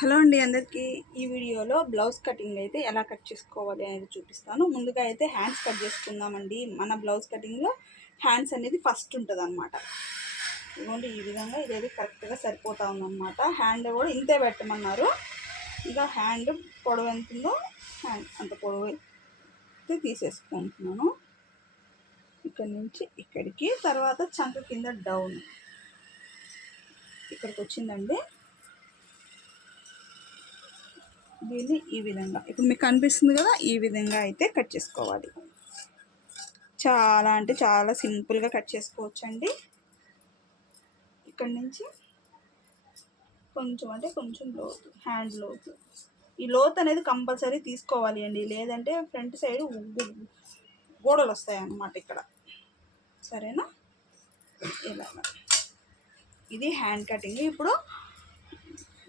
Hello అండి అందరికీ. ఈ వీడియోలో బ్లౌజ్ కటింగ్ అయితే ఎలా కట్ చేసుకోవాలి అనేది చూపిస్తాను. ముందుగా అయితే హ్యాండ్స్ కట్ చేసుకుందామండి. మన బ్లౌజ్ కటింగ్లో హ్యాండ్స్ అనేది ఫస్ట్ ఉంటుంది అనమాట ఇదిగోండి ఈ విధంగా ఇదేది కరెక్ట్గా సరిపోతా ఉందన్నమాట. హ్యాండ్ కూడా ఇంతే పెట్టమన్నారు. ఇంకా హ్యాండ్ పొడవు ఎంత ఉందో హ్యాండ్ అంత పొడవు అయితే తీసేసుకుంటున్నాను. ఇక్కడ నుంచి ఇక్కడికి తర్వాత చంక కింద డౌన్. ఇక్కడికి వచ్చిందండి. దీన్ని ఈ విధంగా. ఇప్పుడు మీకు కనిపిస్తుంది కదా ఈ విధంగా అయితే కట్ చేసుకోవాలి. చాలా అంటే చాలా సింపుల్గా కట్ చేసుకోవచ్చండి. ఇక్కడి ఇక్కడ నుంచి కొంచెం అంటే కొంచెం లోతు హ్యాండ్ లోతు. ఈ లోతు అనేది కంపల్సరీ తీసుకోవాలి అండి. లేదంటే ఫ్రంట్ సైడ్ గోడలు వస్తాయి అన్నమాట ఇక్కడ. సరేనా? ఇలా ఇది హ్యాండ్ కటింగ్. ఇప్పుడు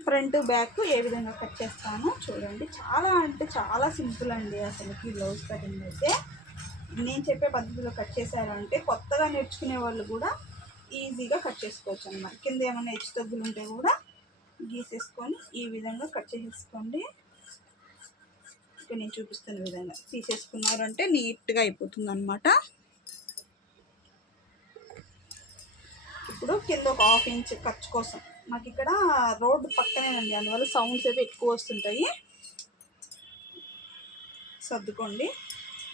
ఫ్రంట్ బ్యాక్ ఏ విధంగా కట్ చేస్తానో చూడండి. చాలా అంటే చాలా సింపుల్ అండి అసలుకి బ్లౌజ్ కటింగ్ అయితే. నేను చెప్పే పద్ధతిలో కట్ చేశారంటే కొత్తగా నేర్చుకునే వాళ్ళు కూడా ఈజీగా కట్ చేసుకోవచ్చు అన్నమాట. కింద ఏమైనా హెచ్చు తగ్గులు ఉంటే కూడా గీసేసుకొని ఈ విధంగా కట్ చేసేసుకోండి. ఇక నేను చూపిస్తున్న విధంగా తీసేసుకున్నారంటే నీట్గా అయిపోతుంది అనమాట ఇప్పుడు కింద ఒక హాఫ్ ఇంచ్ ఖర్చు కోసం నాకు ఇక్కడ రోడ్డు పక్కనేనండి. అందువల్ల సౌండ్స్ అయితే ఎక్కువ వస్తుంటాయి సర్దుకోండి.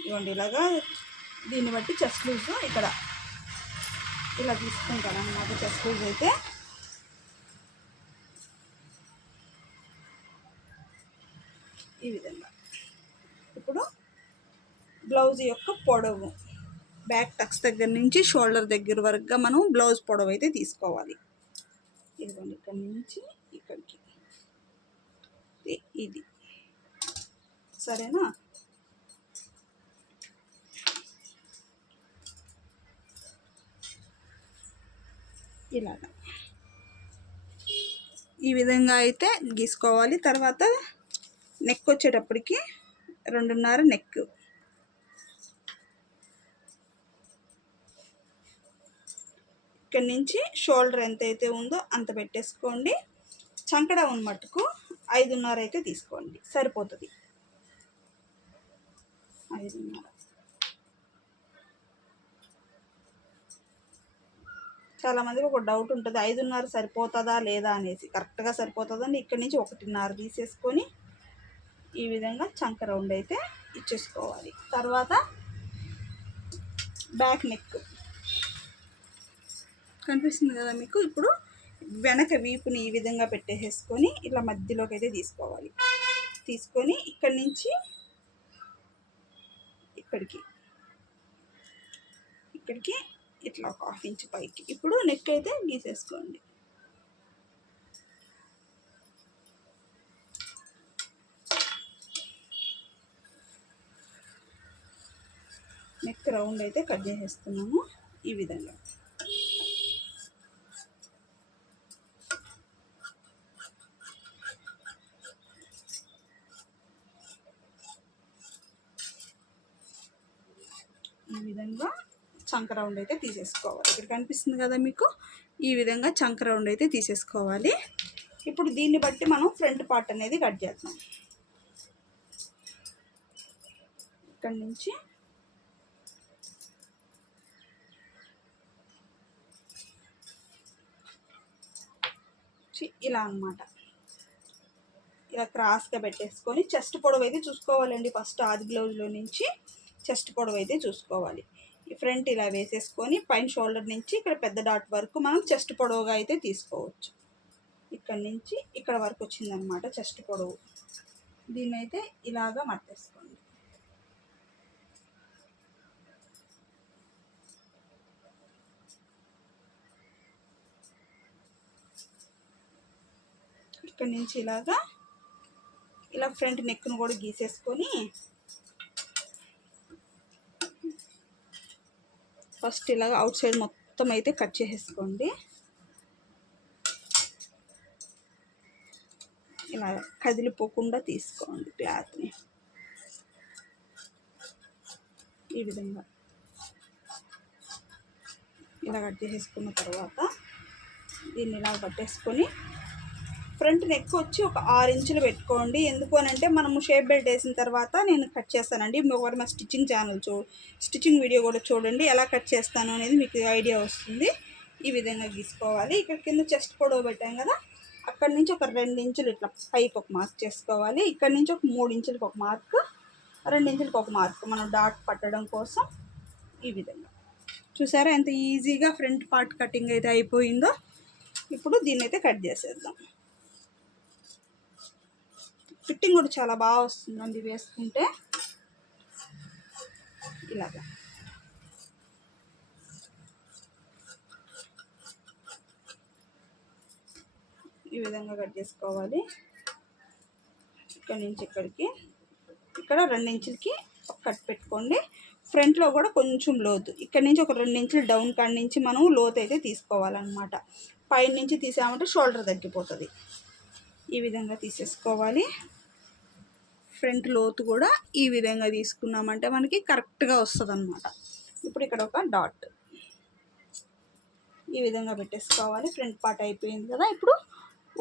ఇవ్వండి ఇలాగా దీన్ని బట్టి చెస్ట్ లూజ్ ఇక్కడ ఇలా తీసుకుంటాను అన్నమాట చెస్ట్ లూజ్ అయితే. ఈ విధంగా. ఇప్పుడు బ్లౌజ్ యొక్క పొడవు. బ్యాక్ టక్స్ దగ్గర నుంచి షోల్డర్ దగ్గర వరకు మనం బ్లౌజ్ పొడవు అయితే తీసుకోవాలి. ఇదిగోండి ఇక్కడ నుంచి ఇక్కడికి. ఇది. సరేనా? ఇలాగా. ఈ విధంగా అయితే గీసుకోవాలి. తర్వాత నెక్ వచ్చేటప్పటికి రెండున్నర నెక్ ఇక్కడ నుంచి షోల్డర్ ఎంత అయితే ఉందో అంత పెట్టేసుకోండి. చంకడ ఉన్న మట్టుకు ఐదున్నర అయితే తీసుకోండి. సరిపోతుంది. ఐదున్నర. చాలామందికి ఒక డౌట్ ఉంటుంది. ఐదున్నర సరిపోతుందా లేదా అనేసి. కరెక్ట్గా సరిపోతుందని ఇక్కడ నుంచి ఒకటిన్నర తీసేసుకొని ఈ విధంగా చంక రౌండ్ అయితే ఇచ్చేసుకోవాలి. తర్వాత బ్యాక్ నెక్. కనిపిస్తుంది కదా మీకు? ఇప్పుడు వెనక వీపుని ఈ విధంగా పెట్టేసేసుకొని ఇలా మధ్యలోకి అయితే తీసుకోవాలి. తీసుకొని ఇక్కడి నుంచి ఇక్కడికి. ఇక్కడికి ఇట్లా ఒక హాఫ్ ఇంచ్ పైకి. ఇప్పుడు నెక్ అయితే గీసేసుకోండి. నెక్ రౌండ్ అయితే కట్ చేసేస్తున్నాము ఈ విధంగా ఈ విధంగా చంక రౌండ్ అయితే తీసేసుకోవాలి. ఇక్కడ కనిపిస్తుంది కదా మీకు? ఈ విధంగా చంక రౌండ్ అయితే తీసేసుకోవాలి. ఇప్పుడు దీన్ని బట్టి మనం ఫ్రంట్ పార్ట్ అనేది కట్ చేద్దాం. ఇక్కడ నుంచి ఇలా అన్నమాట. ఇలా క్రాస్గా పెట్టేసుకొని చెస్ట్ పొడవు అయితే చూసుకోవాలండి ఫస్ట్. ఆది గ్లౌజ్లో నుంచి చెస్ట్ పొడవు అయితే చూసుకోవాలి. ఫ్రంట్ ఇలా వేసేసుకొని పైన షోల్డర్ నుంచి ఇక్కడ పెద్ద డాట్ వరకు మనం చెస్ట్ పొడవుగా అయితే తీసుకోవచ్చు. ఇక్కడ నుంచి ఇక్కడ వరకు వచ్చిందనమాట చెస్ట్ పొడవు. దీన్ని అయితే ఇలాగా మట్టేసుకోండి. ఇక్కడ నుంచి ఇలాగా ఇలా ఫ్రంట్ నెక్ను కూడా గీసేసుకొని ఫస్ట్ ఇలాగ అవుట్ సైడ్ మొత్తం అయితే కట్ చేసేసుకోండి. ఇలా కదిలిపోకుండా తీసుకోండి క్లాత్ని. ఈ విధంగా. ఇలా కట్ చేసేసుకున్న తర్వాత దీన్ని ఇలా పట్టేసుకొని ఫ్రంట్ నెక్ వచ్చి ఒక ఆరు ఇంచులు పెట్టుకోండి. ఎందుకు అని అంటే మనము షేప్ బెల్ట్ వేసిన తర్వాత నేను కట్ చేస్తానండి. ఒకవేళ మా స్టిచ్చింగ్ ఛానల్ చూ స్టిచ్చింగ్ వీడియో కూడా చూడండి. ఎలా కట్ చేస్తాను అనేది మీకు ఐడియా వస్తుంది. ఈ విధంగా గీసుకోవాలి. ఇక్కడ కింద చెస్ట్ పొడవు పెట్టాం కదా. అక్కడ నుంచి ఒక రెండు ఇంచులు ఇట్లా పైకి ఒక మార్క్ చేసుకోవాలి. ఇక్కడ నుంచి ఒక మూడు ఇంచులకు ఒక మార్క్ రెండు ఇంచులకు ఒక మార్క్. మనం డాట్ పట్టడం కోసం ఈ విధంగా. చూసారా ఎంత ఈజీగా ఫ్రంట్ పార్ట్ కటింగ్ అయితే అయిపోయిందో. ఇప్పుడు దీన్ని అయితే కట్ చేసేద్దాం. ఫిట్టింగ్ కూడా చాలా బాగా వస్తుందండి వేసుకుంటే. ఇలాగా. ఈ విధంగా కట్ చేసుకోవాలి. ఇక్కడ నుంచి ఇక్కడికి. ఇక్కడ రెండు ఇంచులకి కట్ పెట్టుకోండి. ఫ్రంట్లో కూడా కొంచెం లోతు. ఇక్కడ నుంచి ఒక రెండు ఇంచులు డౌన్ కాడ నుంచి మనం లోతు అయితే తీసుకోవాలన్నమాట. పైన నుంచి తీసామంటే షోల్డర్ తగ్గిపోతుంది. ఈ విధంగా తీసేసుకోవాలి. ఫ్రంట్ లోతు కూడా ఈ విధంగా తీసుకున్నామంటే మనకి కరెక్ట్గా వస్తుంది అనమాట ఇప్పుడు ఇక్కడ ఒక డాట్. ఈ విధంగా పెట్టేసుకోవాలి. ఫ్రంట్ పార్ట్ అయిపోయింది కదా ఇప్పుడు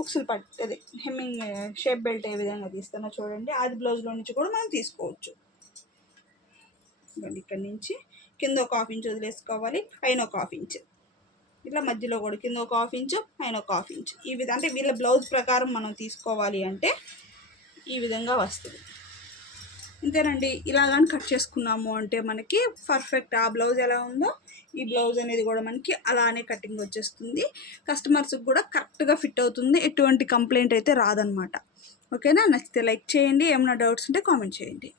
ఉక్సులు పట్ అదే హెమ్మింగ్ షేప్ బెల్ట్ ఏ విధంగా తీస్తానో చూడండి. అది బ్లౌజ్లో నుంచి కూడా మనం తీసుకోవచ్చు. ఇక్కడ నుంచి కింద ఒక హాఫ్ ఇంచ్ వదిలేసుకోవాలి. పైన ఒక హాఫ్ ఇంచ్. ఇట్లా మధ్యలో కూడా కింద ఒక హాఫ్ ఇంచు పైన ఒక హాఫ్ ఇంచు. ఈ విధంగా అంటే వీళ్ళ బ్లౌజ్ ప్రకారం మనం తీసుకోవాలి అంటే ఈ విధంగా వస్తుంది. అంతేనండి ఇలా కానీ కట్ చేసుకున్నాము అంటే మనకి పర్ఫెక్ట్ ఆ బ్లౌజ్ ఎలా ఉందో ఈ బ్లౌజ్ అనేది కూడా మనకి అలానే కటింగ్ వచ్చేస్తుంది. కస్టమర్స్కి కూడా కరెక్ట్గా ఫిట్ అవుతుంది. ఎటువంటి కంప్లైంట్ అయితే రాదనమాట. ఓకేనా? నచ్చితే లైక్ చేయండి. ఏమైనా డౌట్స్ ఉంటే కామెంట్ చేయండి.